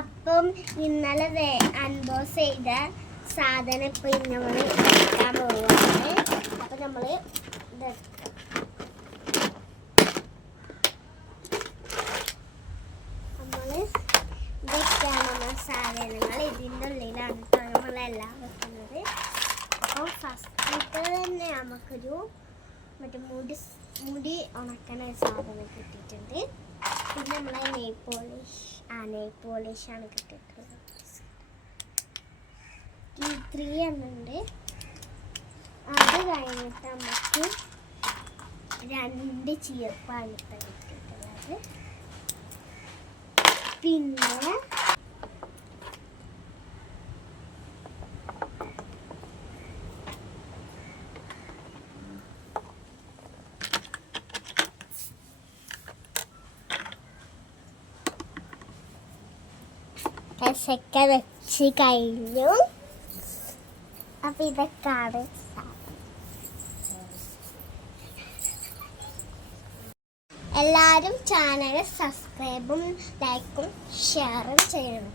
അപ്പം ഇന്നലെ അൺബോക്സ് ചെയ്ത സാധനം ഇപ്പം നമ്മൾ എടുക്കാൻ പോവുകയാണ്. അപ്പം നമ്മൾ ഇതെടുക്കാം. നമ്മൾ ഇതൊക്കെയാണ് നമ്മൾ സാധനങ്ങൾ. ഇതിൻ്റെ ഉള്ളിലാണ് നമ്മളെല്ലാം വെക്കുന്നത്. അപ്പോൾ ഫസ്റ്റ് തന്നെ നമുക്കൊരു മറ്റേ മുടി ഉണക്കണ സാധനം കിട്ടിയിട്ടുണ്ട്. പിന്നെ നമ്മളെ നെയിൽ പോളിഷാണ് കിട്ടിയിട്ടുള്ളത്. 3 എണ്ണുണ്ട്. അത് കഴിഞ്ഞിട്ട് നമുക്ക് 2 ചീർപ്പാണ് കിട്ടിയിട്ടുള്ളത്. പിന്നെ കസക്ക വെച്ച് കഴിഞ്ഞു. അപ്പം ഇതൊക്കെയാണ്. എല്ലാവരും ചാനൽ സബ്സ്ക്രൈബും ലൈക്കും ഷെയറും ചെയ്യണം.